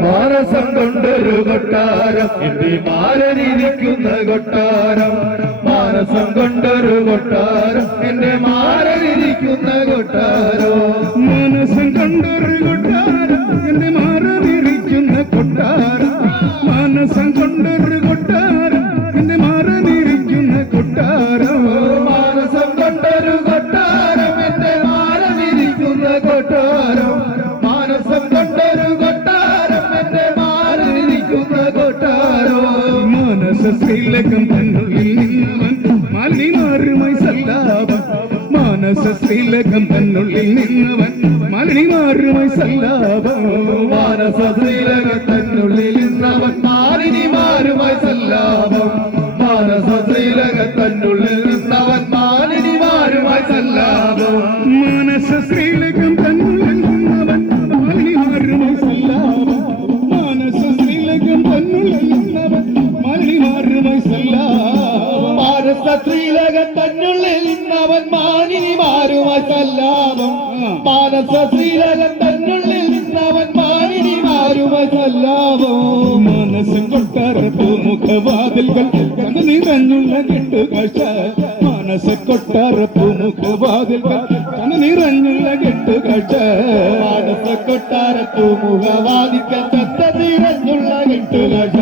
മാനസം കൊണ്ടൊരു കൊട്ടാരം. എന്റെ മാരനിരിക്കുന്ന കൊട്ടാരം. മാനസം കൊണ്ടൊരു കൊട്ടാരം. എന്റെ മാരനിരിക്കുന്ന കൊട്ടാരോ. മാനസം കൊണ്ടൊരു കൊട്ടാരം. എന്റെ മാറനിരിക്കുന്ന മനസ്സ ശ്രീലകം തന്നുള്ളിൽ നിന്നവൻ മാലിമാറുമായി സല്ലാപം. മാനസ ശ്രീലകം തന്നുള്ളിൽ നിന്നവൻ മാലിമാറുമായി സല്ലാപം. മാനസ ശ്രീലകത്തന്നുള്ളിൽ നിന്നവൻ മാലിനിമാരുമായി സല്ലാപം. മാനസ ശ്രീലകത്തന്നുള്ളിൽ മാലിനിമാരുമായി സല്ലാപം മനസ്സും കൊട്ടാരപ്പൂ മുഖവാതിൽകൾ കഥ നിറഞ്ഞുള്ള കെട്ടുകാഴ്ച മനസ്സ കൊട്ടാരപ്പൂ മുഖവാതിൽകൾ കഥ നിറഞ്ഞുള്ള കെട്ടുകാഴ്ച മാനസ കൊട്ടാരപ്പൂ മുഖവാദിക്കൽ ചത്ത നിറഞ്ഞുള്ള കെട്ടുകഴ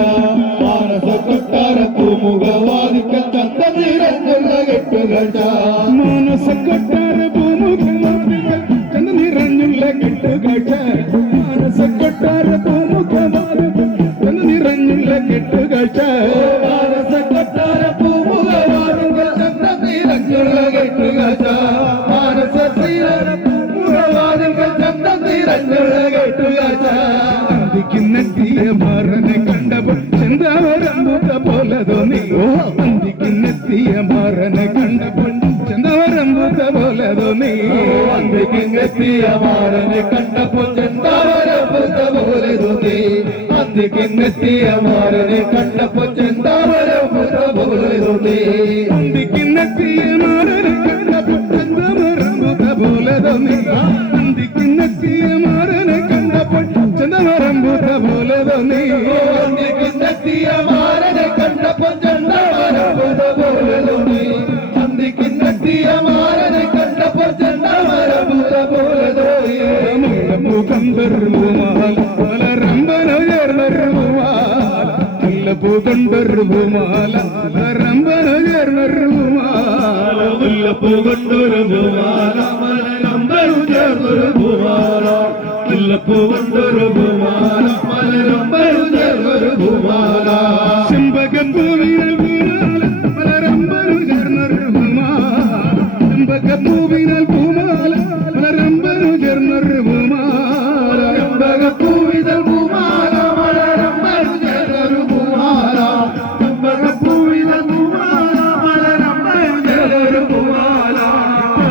മാനസ കൊട്ടാരപ്പൂ മുഖവാദിക്കൽ ചത്ത നിറഞ്ഞുള്ള കെട്ടുകഴ മനസ്സ കൊട്ടാരപ്പൂ മുഖവാതിൽകൾ കഥ നിറഞ്ഞുള്ള കെട്ടുകാഴ്ച മാറനെ കണ്ടപ്പോൾ ചെന്തവരമ്പുത്ത പോലെ തോന്നി. അന്തിക്കെത്തിയ മാറനെ കണ്ടപ്പോൾ ചെന്താവരപ്പുത്ത പോലെ തോന്നി. അന്തിക്കെത്തിയ മാറനെ കണ്ടപ്പോൾ ചെന്താവരപ്പുത്ത പോലെ തോന്നി. അന്തിക്കുന്നെത്തിയ മാറനെ കണ്ടപ്പോൾ ചെന്തവരമ്പുത്ത പോലെ തോന്നി. അന്തിക്കുന്നെത്തിയ മാറനെ കണ്ടപ്പോൾ ചെന്തവരമ്പുത്ത പോലെ തോന്നി. അന്തിക്കെത്തിയ കൊണ്ടൊരു ഭൂമാല റമ്പന ചേർന്നൊരു ഭൂമാല മുല്ലപ്പൂ കൊണ്ടൊരു ഭൂമാല മലരമ്പരു ചേർന്നൊരു ഭൂമാല മുല്ലപ്പൂ കൊണ്ടൊരു ഭൂമാല മലരമ്പരു ചേർന്നൊരു ഭൂമാല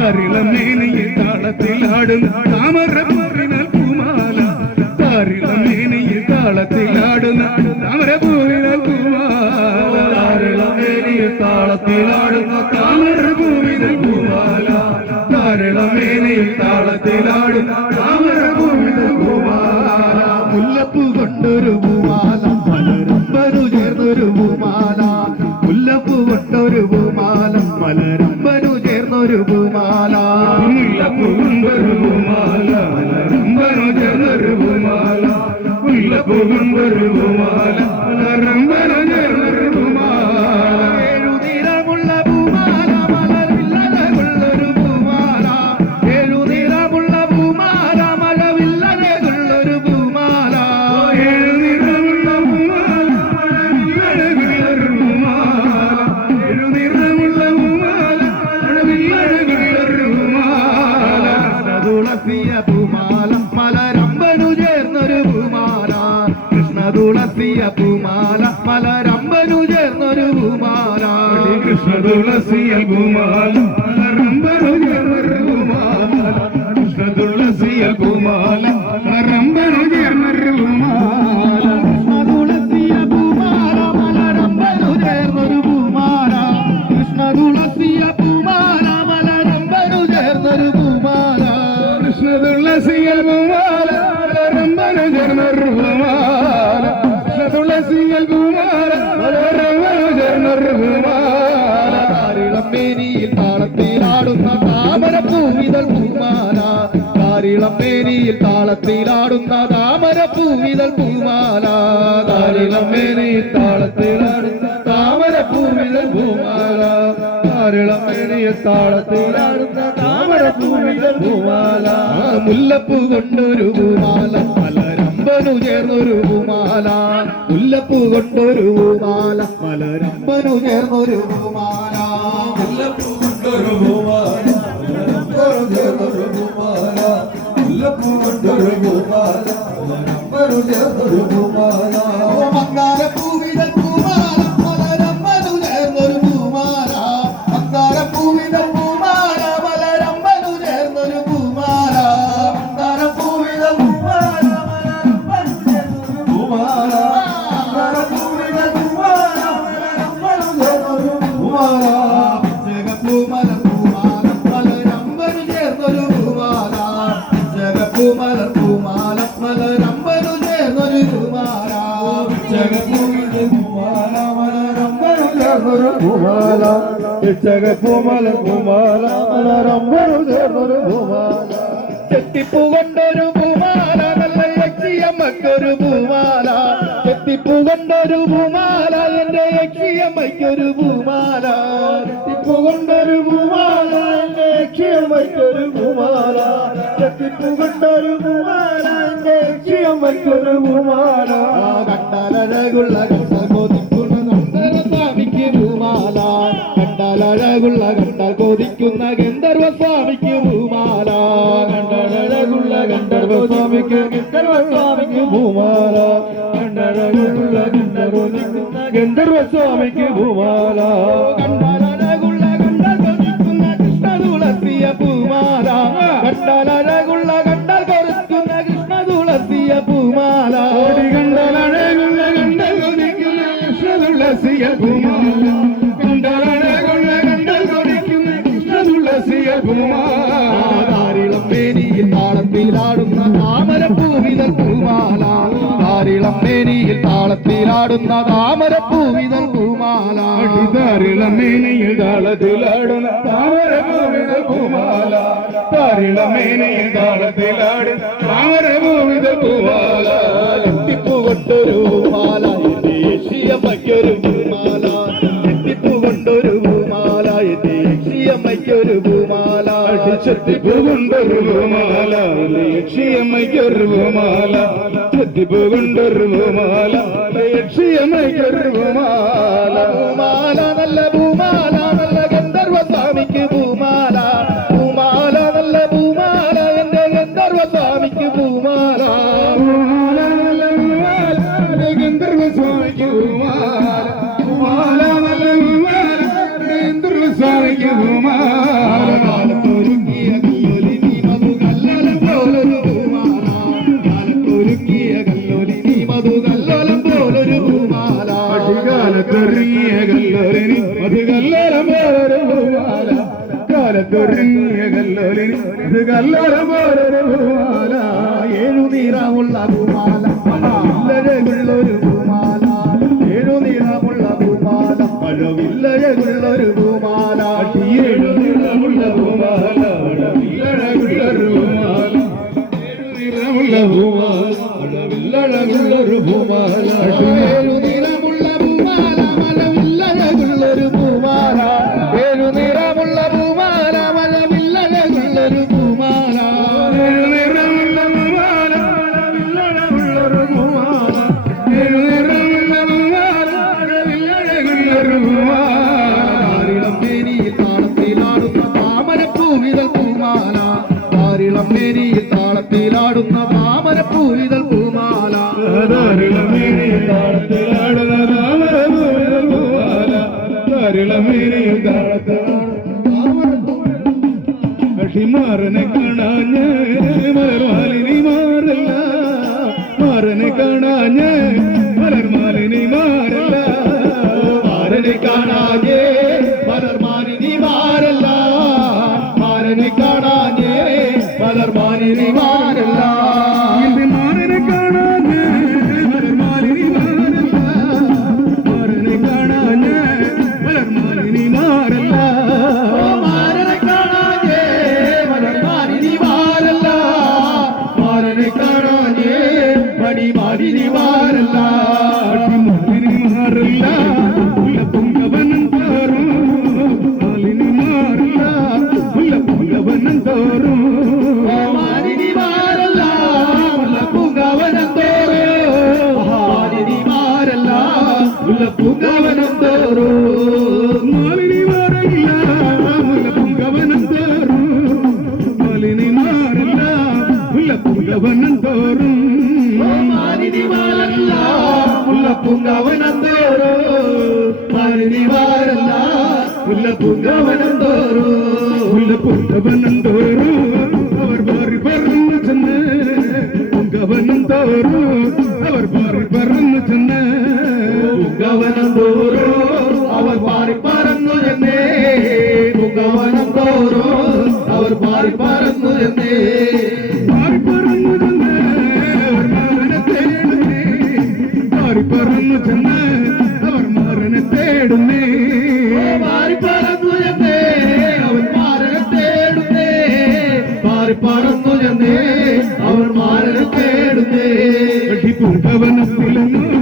താരിളമേനയിൽ താളത്തിലാടുന്ന താമരപ്പൂവിനൽ പൂമാല. താരിളമേനയിൽ താളത്തിലാടുന്ന താമരപൂവിനൽ പൂമാല. താരളമേനിയിൽ താളത്തിലാടുന്ന താമരപൂവിനൽ പൂമാല. താരിളമേനയിൽ താളത്തിലാടുന്ന കാരിളമ്മേനിയിൽ താളത്തിലാടുന്ന താമരപ്പൂവിതൾ പൂമാല. കാരിളമ്മേനിയിൽ താളത്തിലാടുന്ന താമരപ്പൂവിതൾ പൂമാല. കാരിളമ്മേനിയിൽ താളത്തിലാടുന്ന താമരപ്പൂവിതൾ പൂമാല. മുല്ലപ്പൂ കൊണ്ടൊരു പൂമാല മലരമ്പനു ചേർന്നൊരു പൂമാല. മുല്ലപ്പൂ കൊണ്ടൊരു പൂമാല മലരമ്പനു ചേർന്നൊരു പൂമാല. മുല്ലപ്പൂ കൊണ്ടൊരു പൂമാല ചേർന്നൊരു മുല്ലപ്പൂ കൊണ്ടൊരു പൂമാല മലരമ്പനു ചേർന്നൊരു ജഗപ്പൂമല പൂമാല മലരമ്പനു ചേർന്നൊരു പൂമാല. ചെത്തിപ്പൂ കൊണ്ടൊരു പൂമാല നല്ല യക്ഷിയമ്മക്കൊരു പൂമാല. ചെത്തിപ്പൂ കൊണ്ടൊരു പൂമാല എന്റെ യക്ഷിയമ്മയ്ക്കൊരു പൂമാല. ചെത്തിപ്പൂ കൊണ്ടൊരു പൂമാല എന്റെ യക്ഷിയമ്മയ്ക്കൊരു പൂമാല. ചെത്തിപ്പൂ കൊണ്ടൊരു എന്റെ യക്ഷിയമ്മയ്ക്കൊരു പൂമാല കണ്ടാലഴകുള്ള കണ്ട ഗന്ധർവസ്വാമിക്ക് പൂമാല കണ്ടാലഴകുള്ള കണ്ട കൊതിക്കുന്ന ഗന്ധർവസ്വാമിക്ക് പൂമാല കണ്ടാലഴകുള്ള കണ്ട കൊതിക്കുന്ന കൃഷ്ണ തുളസിയ പൂമാല കണ്ടാലഴകുള്ള താളത്തിലാടുന്ന താമരപ്പൂവിതൽ പൂമാല താരിളമേനയിൽ താളത്തിലാടുന്ന താമരഭൂമിത പൂമാല താരിളമേനയിൽ താളത്തിലാടുന്ന താമരഭൂമിത പൂമാല എത്തിപ്പൂ കൊണ്ടൊരു പൂമാല എന്റെ പൂമാല എത്തിപ്പൂ കൊണ്ടൊരു പൂമാല എന്റെ പൂമാല ചെത്തിപ്പൂ കൊണ്ടൊരു പൂമാല യക്ഷിയമ്മയ്ക്കൊരു കല്ലോലിനി അത് കല്ലോലം പോലൊരു പൂമാല നിറമുള്ള പൂമാല മഴവില്ലഴകുള്ളൊരു പൂമാല മഴവില്ലഴകുള്ളൊരു പൂമാല ഏഴു നിറമുള്ള പൂമാല വില്ലഴകുള്ളൊരു പൂമാല ഏഴു പൂമാല വില്ലഴകുള്ളൊരു പൂമാല करने का કરો જે વળી મારી દિવાળી முல்ல பூந்தவனந்தோரோ முல்ல பூந்தவனந்தோரோ అరటి పుంకవన పిలను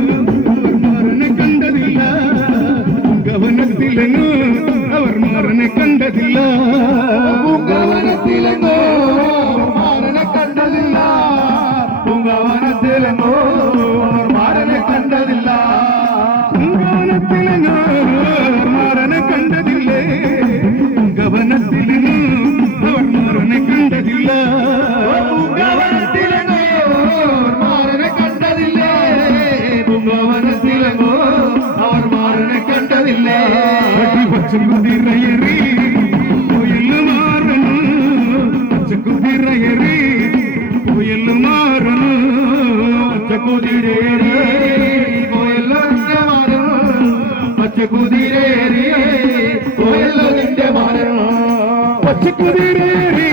കുതിരേറി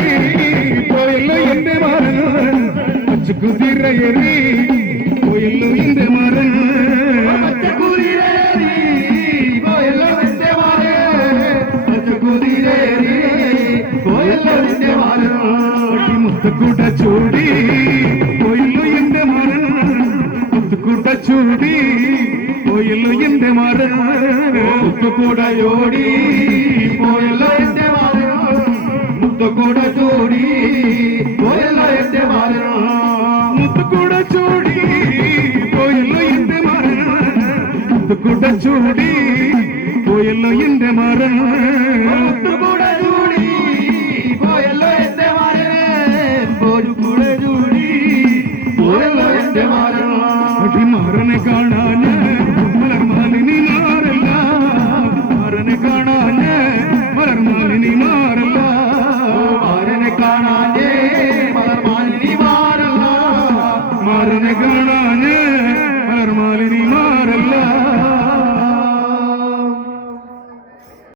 പോയല്ലോ എന്റെ മരൻ മരൻ ചൂടി മരൻ ചൂടി മരൻ പോയല്ലോ എന്റെ മുത്തുക്കൂട ചൂടി പോയല്ല എന്റെ മരണം. മുത്തുക്കൂട ചൂടി പോയല്ല എന്റെ മരണം. മുത്തുക്കൂട ചൂടി പോയല്ല എന്റെ മരണം. മുത്തുക്കൂട ചൂടി പോയല്ല എന്റെ മരണം